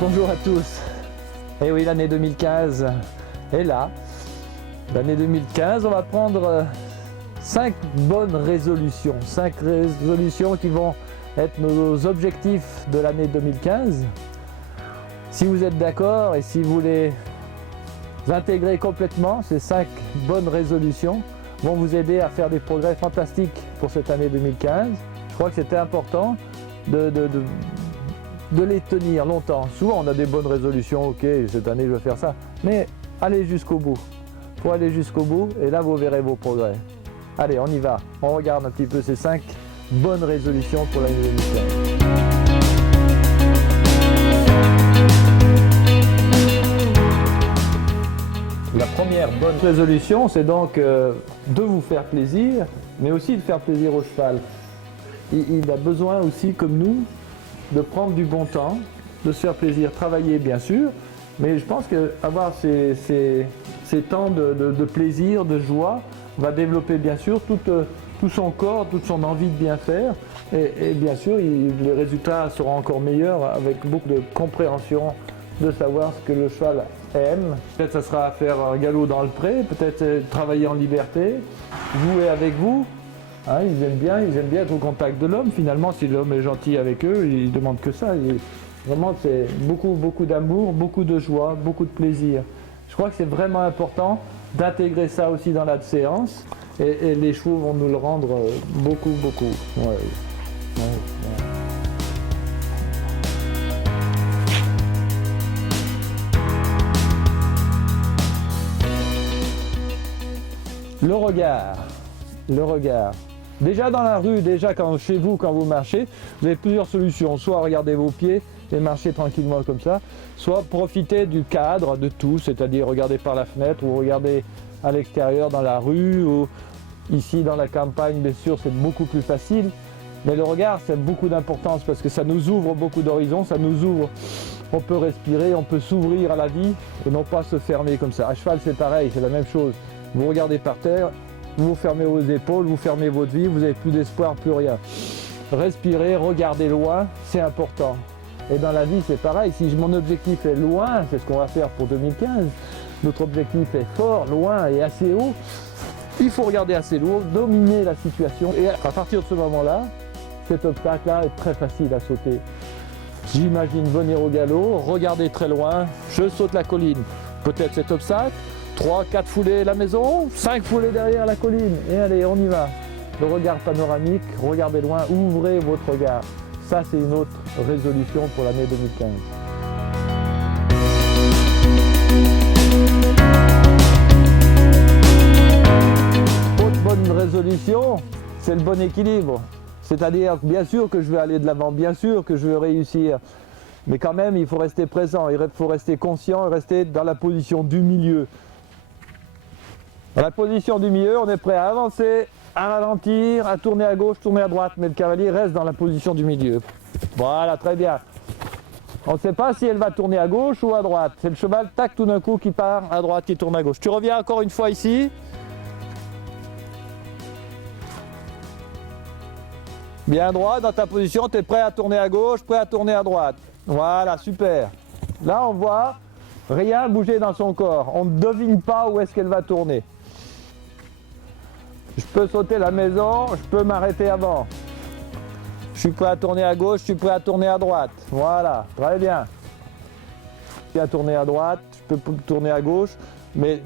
Bonjour à tous. Et oui, l'année 2015 est là. L'année 2015, on va prendre 5 bonnes résolutions. 5 résolutions qui vont être nos objectifs de l'année 2015. Si vous êtes d'accord et si vous les intégrez complètement, ces 5 bonnes résolutions vont vous aider à faire des progrès fantastiques pour cette année 2015. Je crois que c'était important de les tenir longtemps. Souvent on a des bonnes résolutions, ok, cette année je vais faire ça, mais allez jusqu'au bout. Il faut aller jusqu'au bout et là vous verrez vos progrès. Allez, on y va. On regarde un petit peu ces 5 bonnes résolutions pour l'année 2015. La première bonne résolution, c'est donc de vous faire plaisir, mais aussi de faire plaisir au cheval. Il a besoin aussi, comme nous, de prendre du bon temps, de se faire plaisir, travailler bien sûr, mais je pense qu'avoir ces temps de plaisir, de joie, va développer bien sûr tout son corps, toute son envie de bien faire, et bien sûr les résultats seront encore meilleurs avec beaucoup de compréhension de savoir ce que le cheval aime. Peut-être ça sera faire un galop dans le pré, peut-être travailler en liberté, jouer avec vous. Hein, ils aiment bien être au contact de l'homme. Finalement, si l'homme est gentil avec eux, ils ne demandent que ça. Vraiment, c'est beaucoup d'amour, beaucoup de joie, beaucoup de plaisir. Je crois que c'est vraiment important d'intégrer ça aussi dans la séance. Et les chevaux vont nous le rendre beaucoup. Ouais. Ouais. Le regard. Déjà dans la rue, chez vous, quand vous marchez, vous avez plusieurs solutions. Soit regarder vos pieds et marcher tranquillement comme ça, soit profiter du cadre de tout, c'est-à-dire regarder par la fenêtre ou regarder à l'extérieur dans la rue ou ici dans la campagne, bien sûr, c'est beaucoup plus facile. Mais le regard, c'est beaucoup d'importance parce que ça nous ouvre beaucoup d'horizons, ça nous ouvre. On peut respirer, on peut s'ouvrir à la vie et non pas se fermer comme ça. À cheval, c'est pareil, c'est la même chose. Vous regardez par terre, vous fermez vos épaules, vous fermez votre vie, vous n'avez plus d'espoir, plus rien. Respirez, regardez loin, c'est important. Et dans la vie, c'est pareil. Si mon objectif est loin, c'est ce qu'on va faire pour 2015, notre objectif est fort, loin et assez haut, il faut regarder assez loin, dominer la situation. Et à partir de ce moment-là, cet obstacle-là est très facile à sauter. J'imagine venir au galop, regarder très loin, je saute la colline. Peut-être cet obstacle, 3, 4 foulées la maison, 5 foulées derrière la colline. Et allez, on y va. Le regard panoramique, regardez loin, ouvrez votre regard. Ça, c'est une autre résolution pour l'année 2015. Autre bonne résolution, c'est le bon équilibre. C'est-à-dire, bien sûr que je veux aller de l'avant, bien sûr que je veux réussir. Mais quand même, il faut rester présent, il faut rester conscient et rester dans la position du milieu. Dans la position du milieu, on est prêt à avancer, à ralentir, à tourner à gauche, tourner à droite, mais le cavalier reste dans la position du milieu. Voilà, très bien. On ne sait pas si elle va tourner à gauche ou à droite. C'est le cheval, tac, tout d'un coup, qui part à droite, qui tourne à gauche. Tu reviens encore une fois ici. Bien droit dans ta position, tu es prêt à tourner à gauche, prêt à tourner à droite. Voilà, super. Là, on voit rien bouger dans son corps. On ne devine pas où est-ce qu'elle va tourner. Je peux sauter la maison, je peux m'arrêter avant. Je suis prêt à tourner à gauche, je suis prêt à tourner à droite. Voilà, très bien. Je suis à tourner à droite, je peux tourner à gauche, mais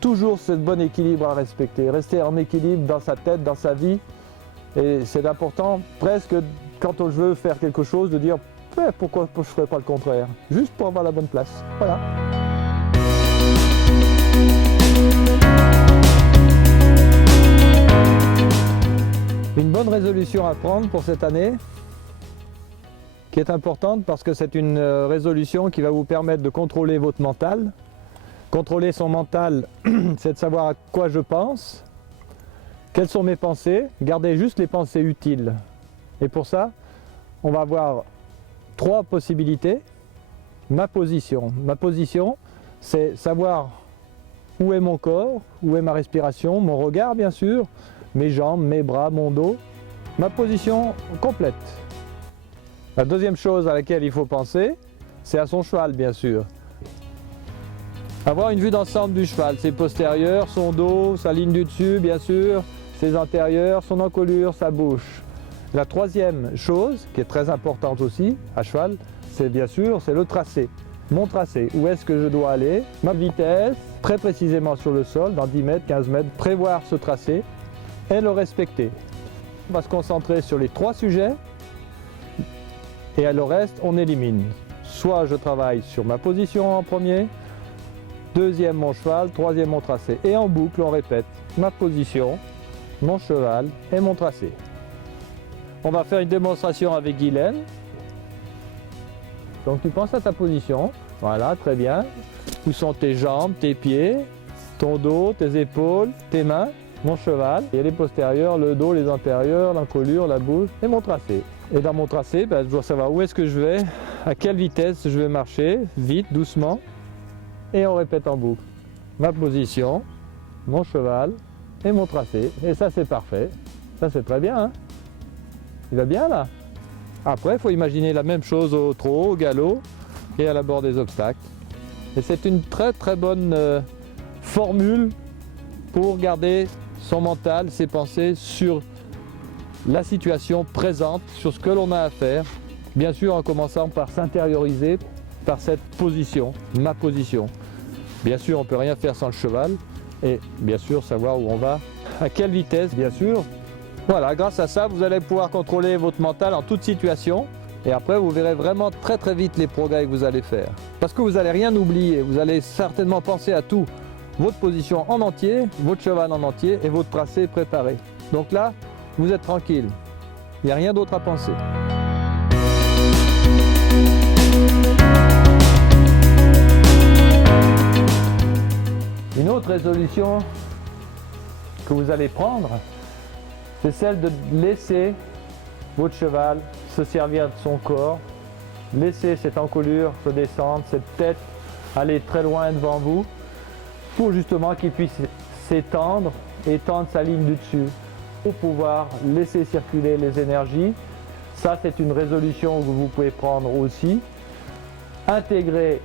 toujours ce bon équilibre à respecter. Rester en équilibre dans sa tête, dans sa vie. Et c'est important, presque, quand je veux faire quelque chose, de dire pourquoi je ne ferais pas le contraire. Juste pour avoir la bonne place. Voilà. Une bonne résolution à prendre pour cette année, qui est importante parce que c'est une résolution qui va vous permettre de contrôler votre mental. Contrôler son mental, c'est de savoir à quoi je pense, quelles sont mes pensées, garder juste les pensées utiles. Et pour ça, on va avoir 3 possibilités. Ma position. Ma position, c'est savoir où est mon corps, où est ma respiration, mon regard bien sûr, mes jambes, mes bras, mon dos, ma position complète. La deuxième chose à laquelle il faut penser, c'est à son cheval bien sûr. Avoir une vue d'ensemble du cheval, ses postérieurs, son dos, sa ligne du dessus bien sûr, ses antérieurs, son encolure, sa bouche. La troisième chose, qui est très importante aussi à cheval, c'est bien sûr c'est le tracé. Mon tracé, où est-ce que je dois aller, ma vitesse, très précisément sur le sol, dans 10 mètres, 15 mètres, prévoir ce tracé et le respecter. On va se concentrer sur les 3 sujets et le reste on élimine. Soit je travaille sur ma position en premier, deuxième mon cheval, troisième mon tracé. Et en boucle on répète ma position, mon cheval et mon tracé. On va faire une démonstration avec Guylaine. Donc tu penses à ta position, voilà, très bien. Où sont tes jambes, tes pieds, ton dos, tes épaules, tes mains, mon cheval. Il y a les postérieurs, le dos, les antérieurs, l'encolure, la bouche et mon tracé. Et dans mon tracé, je dois savoir où est-ce que je vais, à quelle vitesse je vais marcher, vite, doucement. Et on répète en boucle. Ma position, mon cheval et mon tracé. Et ça c'est parfait. Ça c'est très bien, hein? Il va bien là? Après, il faut imaginer la même chose au trot, au galop et à l'abord des obstacles. Et c'est une très très bonne formule pour garder son mental, ses pensées sur la situation présente, sur ce que l'on a à faire. Bien sûr en commençant par s'intérioriser par cette position, ma position. Bien sûr on ne peut rien faire sans le cheval et bien sûr savoir où on va, à quelle vitesse bien sûr. Voilà, grâce à ça, vous allez pouvoir contrôler votre mental en toute situation et après vous verrez vraiment très très vite les progrès que vous allez faire. Parce que vous n'allez rien oublier, vous allez certainement penser à tout. Votre position en entier, votre cheval en entier et votre tracé préparé. Donc là, vous êtes tranquille, il n'y a rien d'autre à penser. Une autre résolution que vous allez prendre, c'est celle de laisser votre cheval se servir de son corps, laisser cette encolure se descendre, cette tête aller très loin devant vous, pour justement qu'il puisse s'étendre et tendre sa ligne du dessus, pour pouvoir laisser circuler les énergies. Ça c'est une résolution que vous pouvez prendre aussi. Intégrer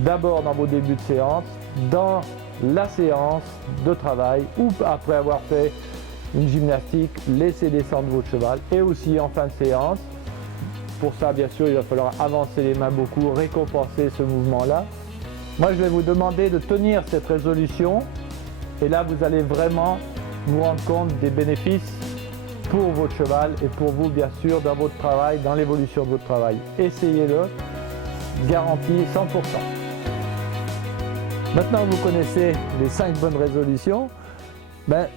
d'abord dans vos débuts de séance, dans la séance de travail ou après avoir fait une gymnastique, laissez descendre votre cheval et aussi en fin de séance. Pour ça, bien sûr, il va falloir avancer les mains beaucoup, récompenser ce mouvement-là. Moi, je vais vous demander de tenir cette résolution et là, vous allez vraiment vous rendre compte des bénéfices pour votre cheval et pour vous, bien sûr, dans votre travail, dans l'évolution de votre travail. Essayez-le, garanti 100%. Maintenant que vous connaissez les 5 bonnes résolutions,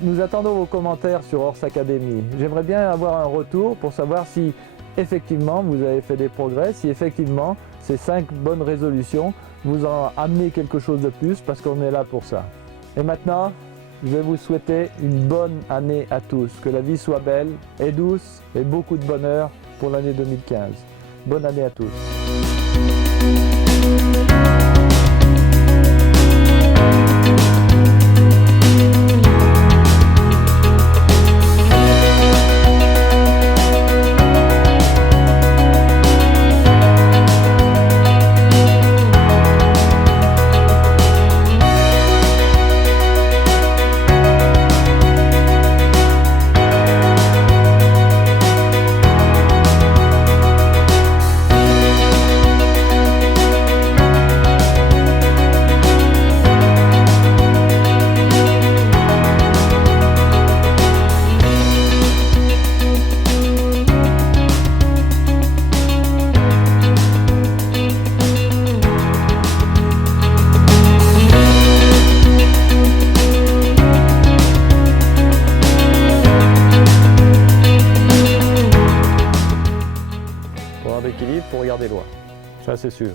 nous attendons vos commentaires sur Horse Academy. J'aimerais bien avoir un retour pour savoir si effectivement vous avez fait des progrès, si effectivement ces 5 bonnes résolutions vous ont amené quelque chose de plus parce qu'on est là pour ça. Et maintenant, je vais vous souhaiter une bonne année à tous. Que la vie soit belle et douce et beaucoup de bonheur pour l'année 2015. Bonne année à tous. D'équilibre pour regarder loin, ça c'est sûr.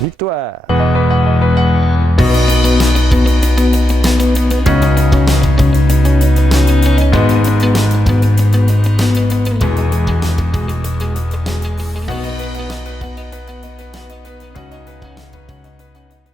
Victoire!